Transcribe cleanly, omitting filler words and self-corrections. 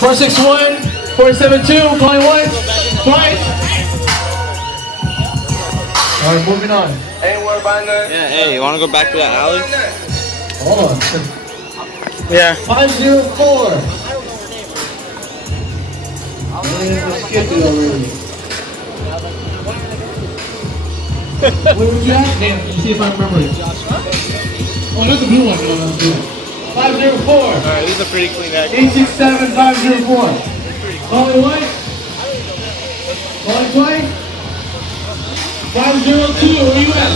461, 472, going once, twice. All right, moving on. Ain't worried about nothing. Yeah, hey, you want to go back to that alley? Hold on. Yeah. 504. Skipped it already. What was you at? Damn, let me see if I remember it. Oh, not the blue one. No, that's the blue one. 504. Alright, these are pretty clean act. 867 504. Calling once. Calling twice. 502. Where you at?